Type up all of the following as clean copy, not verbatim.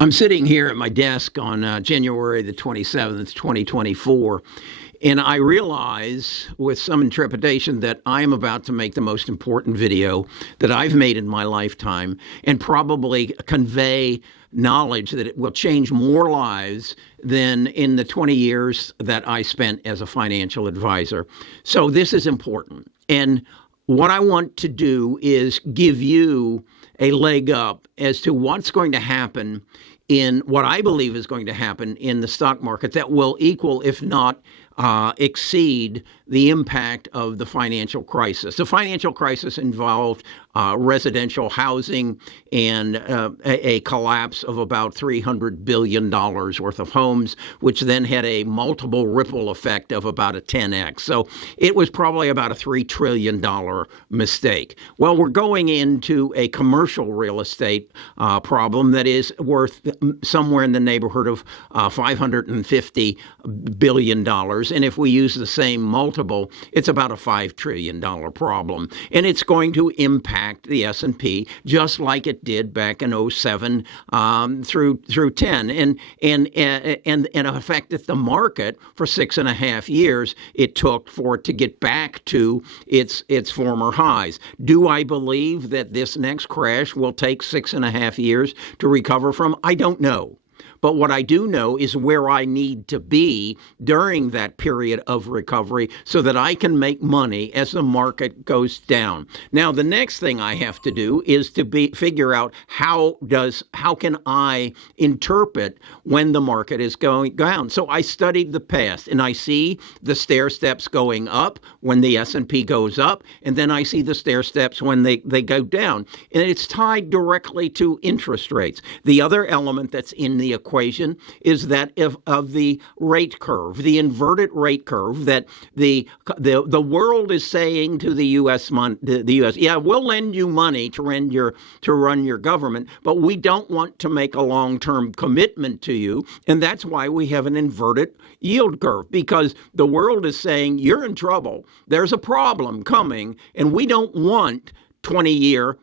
I'm sitting here at my desk on January the 27th, 2024, and I realize with some trepidation that I am about to make the most important video that I've made in my lifetime and probably convey knowledge that it will change more lives than in the 20 years that I spent as a financial advisor. So this is important. And what I want to do is give you a leg up as to what's going to happen in what I believe is going to happen in the stock market that will equal, if not exceed, the impact of the financial crisis. The financial crisis involved residential housing and a collapse of about $300 billion worth of homes, which then had a multiple ripple effect of about a 10x. So it was probably about a $3 trillion mistake. Well, we're going into a commercial real estate problem that is worth somewhere in the neighborhood of $550 billion. And if we use the same multiple, it's about a $5 trillion problem. And it's going to impact the S&P just like it did back in 07 through 10 and affected the market for 6.5 years it took for it to get back to its former highs. Do I believe that this next crash will take 6.5 years to recover from? I don't know. But what I do know is where I need to be during that period of recovery so that I can make money as the market goes down. Now, the next thing I have to do is to figure out how can I interpret when the market is going down. So I studied the past, and I see the stair steps going up when the S&P goes up, and then I see the stair steps when they go down. And it's tied directly to interest rates. The other element that's in the equation is that of the rate curve, the inverted rate curve that the world is saying to the U.S. Yeah, we'll lend you money to run your government, but we don't want to make a long-term commitment to you, and that's why we have an inverted yield curve, because the world is saying you're in trouble. There's a problem coming, and we don't want 20-year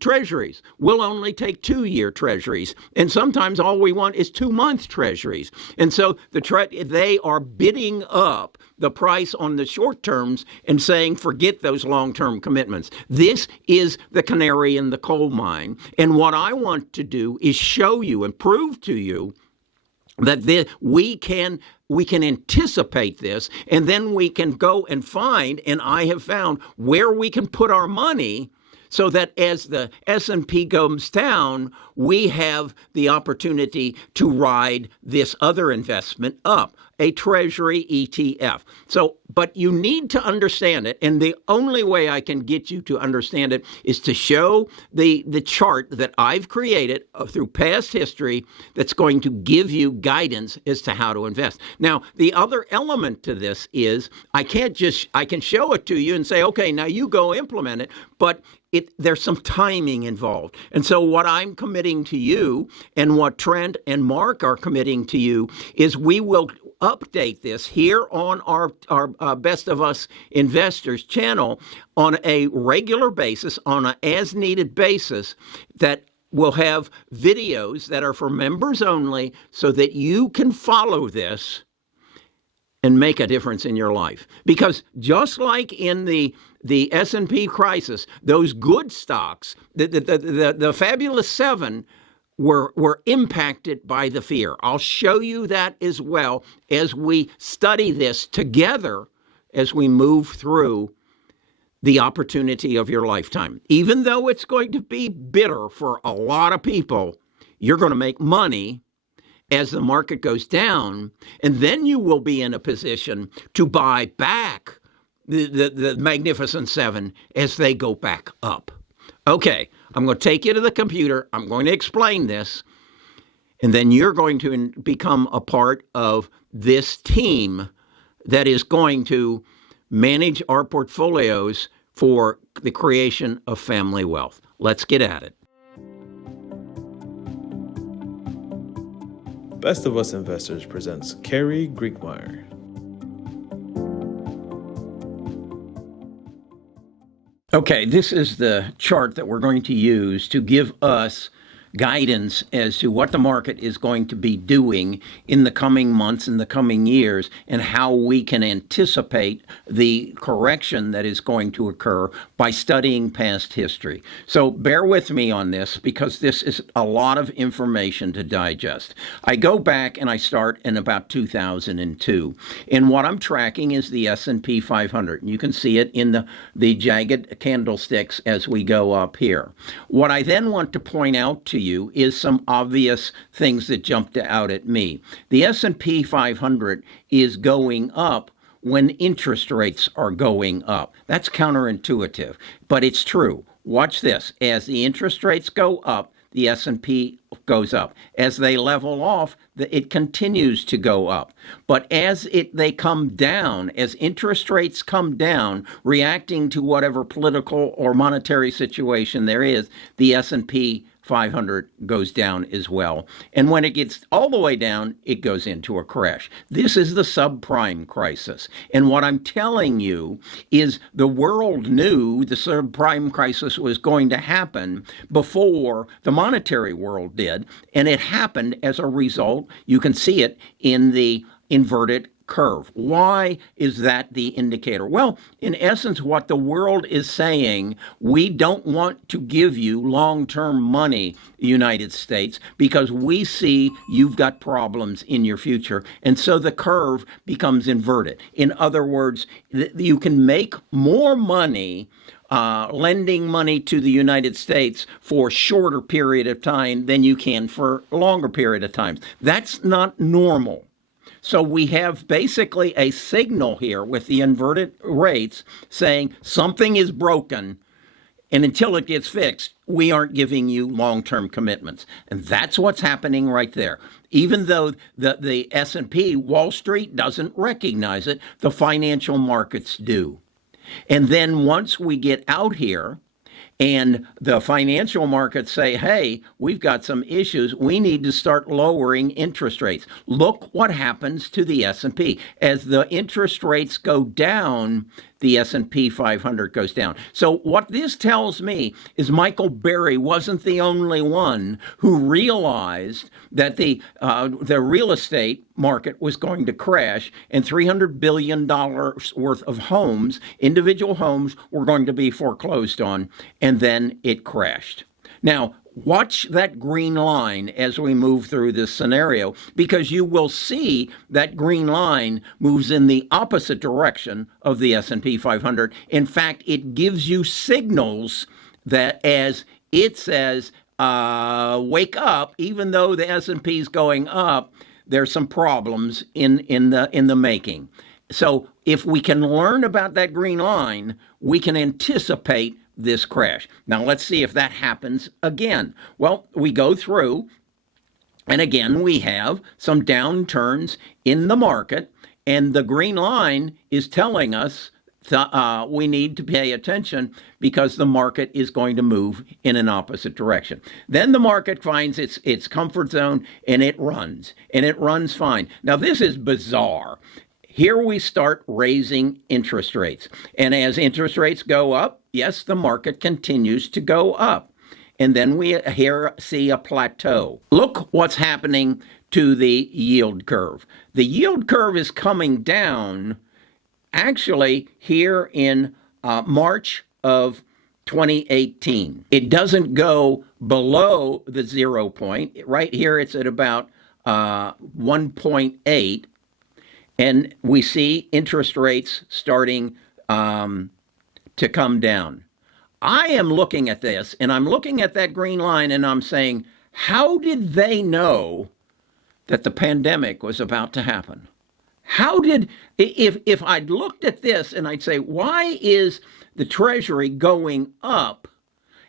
treasuries. We'll only take 2-year treasuries. And sometimes all we want is 2-month treasuries. And so they are bidding up the price on the short terms and saying, forget those long-term commitments. This is the canary in the coal mine. And what I want to do is show you and prove to you that we can anticipate this, and then we can go and find, and I have found, where we can put our money so that as the S&P goes down, we have the opportunity to ride this other investment up, a Treasury ETF. So, but you need to understand it, and the only way I can get you to understand it is to show the chart that I've created through past history that's going to give you guidance as to how to invest. Now, the other element to this is I can show it to you and say, okay, now you go implement it, but there's some timing involved. And so what I'm committing to you and what Trent and Mark are committing to you is we will update this here on our Best of Us Investors channel on a regular basis, on an as-needed basis, that will have videos that are for members only so that you can follow this and make a difference in your life. Because just like in the S&P crisis, those good stocks, the fabulous 7, were impacted by the fear. I'll show you that as well as we study this together as we move through the opportunity of your lifetime. Even though it's going to be bitter for a lot of people, you're going to make money as the market goes down, and then you will be in a position to buy back the Magnificent 7 as they go back up. Okay, I'm going to take you to the computer. I'm going to explain this, and then you're going to become a part of this team that is going to manage our portfolios for the creation of family wealth. Let's get at it. Best of Us Investors presents Kerry Griegmeyer. Okay, this is the chart that we're going to use to give us guidance as to what the market is going to be doing in the coming months and the coming years, and how we can anticipate the correction that is going to occur by studying past history. So bear with me on this, because this is a lot of information to digest. I go back and I start in about 2002, and what I'm tracking is the S&P 500. You can see it in the jagged candlesticks as we go up here. What I then want to point out to you is some obvious things that jumped out at me. The S&P 500 is going up when interest rates are going up. That's counterintuitive, but it's true. Watch this. As the interest rates go up, the S&P goes up. As they level off, it continues to go up. But as they come down, as interest rates come down, reacting to whatever political or monetary situation there is, the S&P 500 goes down as well. And when it gets all the way down, it goes into a crash. This is the subprime crisis. And what I'm telling you is the world knew the subprime crisis was going to happen before the monetary world did. And it happened as a result. You can see it in the inverted curve. Why is that the indicator? Well, in essence, what the world is saying, we don't want to give you long-term money, United States, because we see you've got problems in your future. And so the curve becomes inverted. In other words, you can make more money lending money to the United States for a shorter period of time than you can for a longer period of time. That's not normal. So we have basically a signal here with the inverted rates saying something is broken, and until it gets fixed, we aren't giving you long-term commitments. And that's what's happening right there. Even though the S&P, Wall Street doesn't recognize it, the financial markets do. And then once we get out here, and the financial markets say, hey, we've got some issues. We need to start lowering interest rates. Look what happens to the S&P. As the interest rates go down, the S&P 500 goes down. So what this tells me is Michael Burry wasn't the only one who realized that the real estate market was going to crash, and $300 billion worth of homes, individual homes, were going to be foreclosed on, and then it crashed. Now, watch that green line as we move through this scenario, because you will see that green line moves in the opposite direction of the S&P 500. In fact, it gives you signals that as it says, wake up, even though the S&P is going up, there's some problems in the making. So if we can learn about that green line, we can anticipate this crash. Now, let's see if that happens again. Well, we go through, and again, we have some downturns in the market, and the green line is telling us we need to pay attention because the market is going to move in an opposite direction. Then the market finds its comfort zone, and it runs fine. Now, this is bizarre. Here we start raising interest rates. And as interest rates go up, yes, the market continues to go up. And then we here see a plateau. Look what's happening to the yield curve. The yield curve is coming down actually here in March of 2018. It doesn't go below the 0 point. Right here it's at about 1.8. And we see interest rates starting to come down. I am looking at this, and I'm looking at that green line, and I'm saying, how did they know that the pandemic was about to happen? How did, if I'd looked at this and I'd say, why is the Treasury going up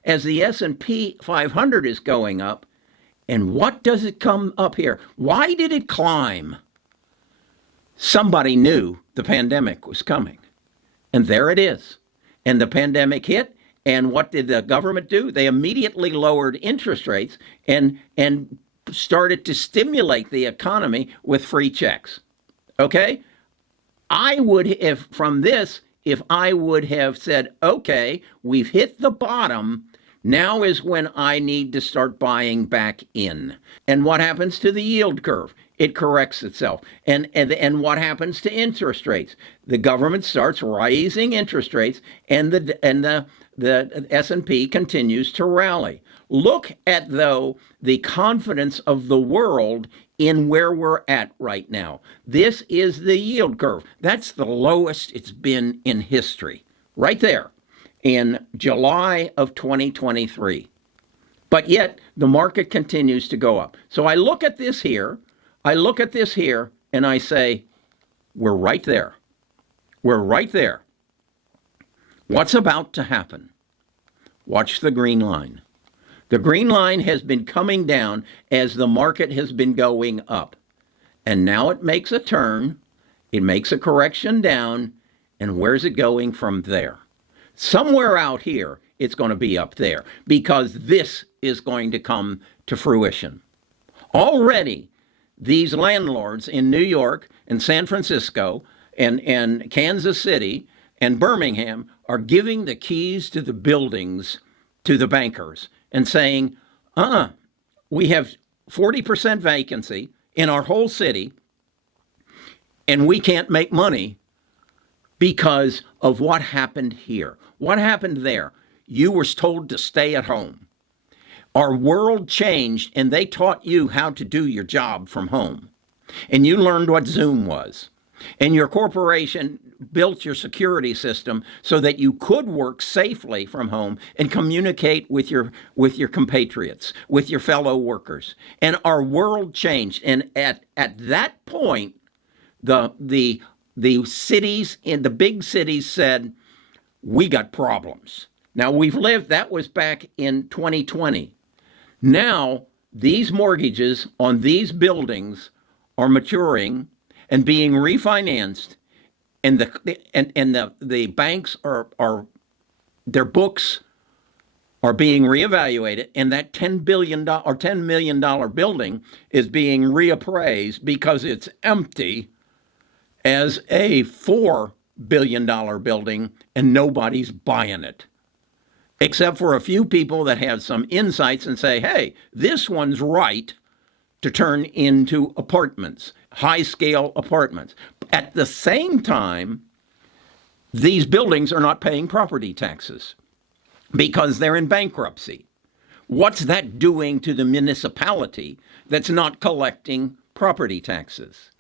as the S&P 500 is going up, and what does it come up here? Why did it climb? Somebody knew the pandemic was coming, and there it is. And the pandemic hit, and what did the government do? They immediately lowered interest rates and started to stimulate the economy with free checks. Okay? I would have, from this, if I would have said, okay, we've hit the bottom, Now is when I need to start buying back in. And what happens to the yield curve? It corrects itself. And what happens to interest rates? The government starts raising interest rates, and the S&P continues to rally. Look at, though, the confidence of the world in where we're at right now. This is the yield curve. That's the lowest it's been in history, right there, in July of 2023. But yet, the market continues to go up. So I look at this here, and I say, we're right there. We're right there. What's about to happen? Watch the green line. The green line has been coming down as the market has been going up. And now it makes a turn, it makes a correction down, and where's it going from there? Somewhere out here, it's going to be up there, because this is going to come to fruition. Already, these landlords in New York and San Francisco and Kansas City and Birmingham are giving the keys to the buildings to the bankers and saying, we have 40% vacancy in our whole city, and we can't make money because of what happened here. What happened there? You were told to stay at home. Our world changed, and they taught you how to do your job from home. And you learned what Zoom was. And your corporation built your security system so that you could work safely from home and communicate with your compatriots, with your fellow workers. And our world changed. And at that point, the cities in the big cities said, we got problems. Now that was back in 2020. Now these mortgages on these buildings are maturing and being refinanced, and the banks are their books are being reevaluated, and that $10 million building is being reappraised because it's empty as a $4 billion building, and nobody's buying it, except for a few people that have some insights and say, hey, this one's right to turn into apartments, high-scale apartments. At the same time, these buildings are not paying property taxes because they're in bankruptcy. What's that doing to the municipality that's not collecting property taxes?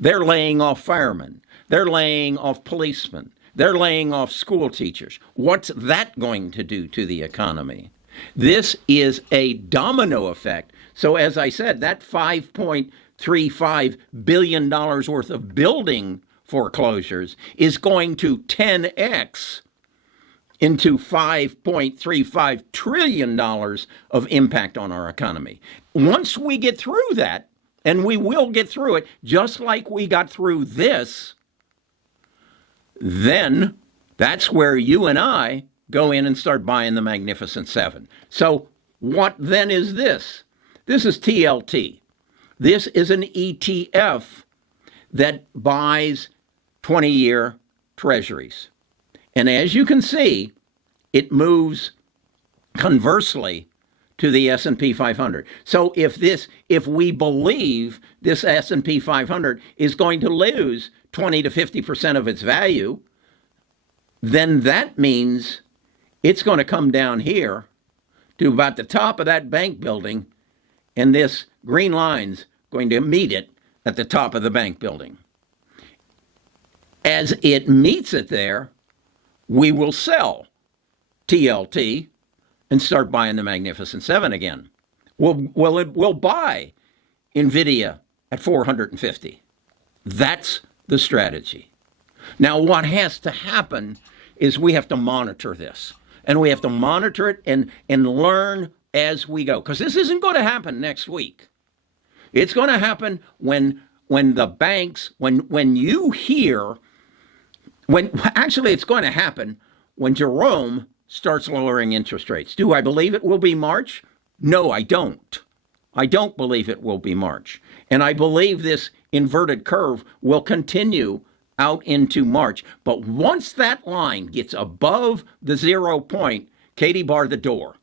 They're laying off firemen. They're laying off policemen. They're laying off school teachers. What's that going to do to the economy? This is a domino effect. So as I said, that $5.35 billion worth of building foreclosures is going to 10x into $5.35 trillion of impact on our economy. Once we get through that, and we will get through it, just like we got through this, then that's where you and I go in and start buying the Magnificent Seven. So what then is this? This is TLT. This is an ETF that buys 20-year treasuries. And as you can see, it moves conversely to the S&P 500. So if we believe this S&P 500 is going to lose 20 to 50% of its value, then that means it's going to come down here to about the top of that bank building, and this green line's going to meet it at the top of the bank building. As it meets it there, we will sell TLT and start buying the Magnificent Seven again. We'll buy NVIDIA at 450. That's the strategy. Now, what has to happen is we have to monitor this. And we have to monitor it and learn as we go. Because this isn't going to happen next week. It's going to happen when the banks, when you hear, actually it's going to happen when Jerome starts lowering interest rates. Do I believe it will be March? No, I don't. I don't believe it will be March. And I believe this inverted curve will continue out into March. But once that line gets above the 0 point, Katie, bar the door.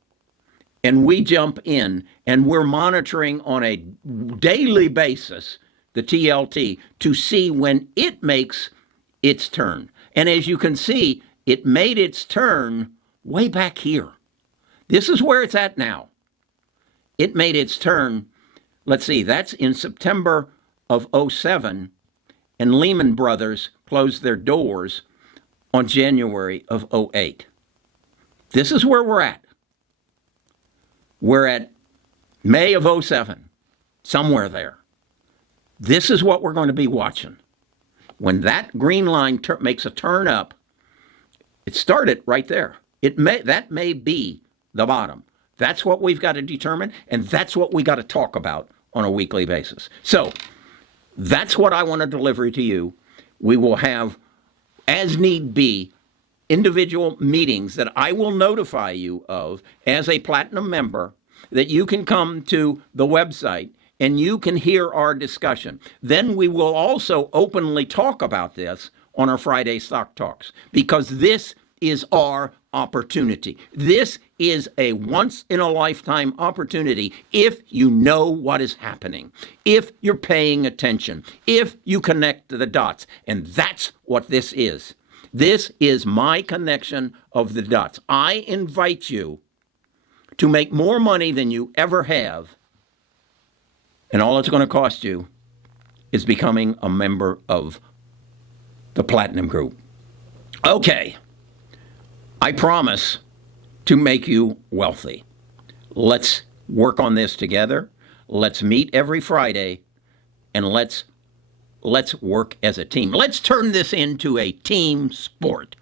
and we jump in and we're monitoring on a daily basis the TLT to see when it makes its turn. And as you can see, it made its turn way back here. This is where it's at now. It made its turn, let's see, that's in September of 07, and Lehman Brothers closed their doors on January of 08. This is where we're at. We're at May of 07, somewhere there. This is what we're going to be watching. When that green line makes a turn up, it started right there. That may be the bottom. That's what we've got to determine, and that's what we got to talk about on a weekly basis. So that's what I want to deliver to you. We will have, as need be, individual meetings that I will notify you of as a Platinum member, that you can come to the website and you can hear our discussion. Then we will also openly talk about this on our Friday Stock Talks, because this is our opportunity. This is a once-in-a-lifetime opportunity if you know what is happening, if you're paying attention, if you connect the dots. And that's what this is. This is my connection of the dots. I invite you to make more money than you ever have, and all it's going to cost you is becoming a member of the Platinum Group. Okay, I promise to make you wealthy. Let's work on this together. Let's meet every Friday, and let's work as a team. Let's turn this into a team sport.